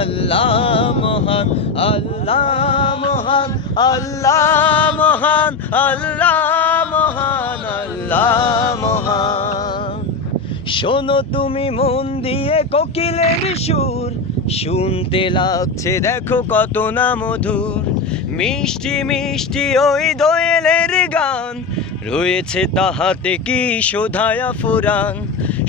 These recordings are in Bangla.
আল্লাহ মহান আল্লাহ মহান আল্লাহ মহান আল্লাহ মহান আল্লাহ মহান। শোনো তুমি মন দিয়ে কোকিলের সুর, শুনতে লাগছে দেখো কত না মধুর। মিষ্টি মিষ্টি ওই দোয়েলের গান, রয়েছে তাহাতে কি শোধায়া ফুরান।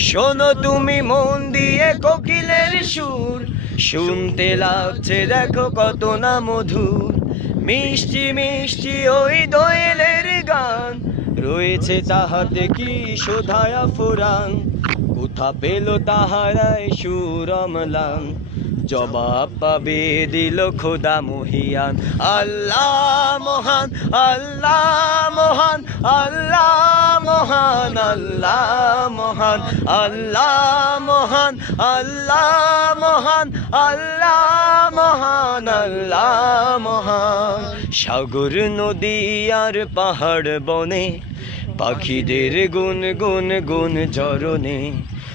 শোনো তুমি মন দিয়ে কোকিলের সুর শুনতে লাগছে দেখো কত না মধুর। মিষ্টি মিষ্টি ওই দোয়েলের গান। রয়েছে তাহাতে কি শোধায়া ফুরান। কোথা পেল তাহারায় সুরমলান। জবাব পাবে দিল খোদা মহিয়ান। আল্লাহ মহান আল্লাহ মহান আল্লাহ মহান আল্লাহ মহান আল্লাহ মহান আল্লাহ মহান আল্লাহ মহান আল্লাহ মহান। সাগর নদী আর পাহাড় বনে, পাখিদের গুন গুন গুন জরনে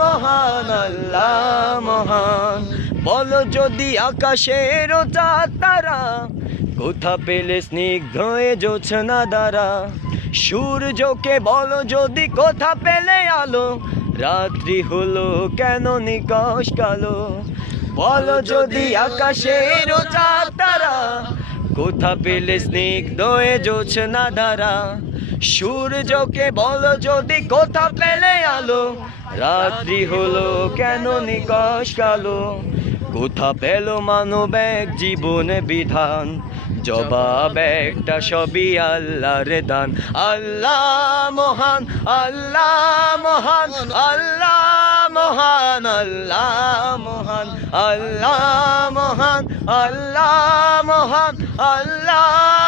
মহান আল্লাহ মহান। বলো যদি আকাশের চাঁদ তারা কোথা পেলে স্নিগ্ধ এ জোছনা দ্বারা? সূর্যকে বলো যদি কোথা পেলে আলো রাত্রি হলো কেন নিকশ কালো? বলো যদি আকাশের চাঁদ তারা কোথা পেলে স্নিগ্ধ এ জোছনা দ্বারা? সূর্যকে বলো যদি কোথা পেলে আলো রাত্রি হলো, কেন নিকশ কালো? কোথা পেল মানব এক জীবন বিধান? জবাব একটা সবই আল্লাহর দান। আল্লাহ মহান আল্লাহ মহান আল্লাহ মহান আল্লাহ মহান আল্লাহ মহান আল্লাহ মহান, আল্লাহ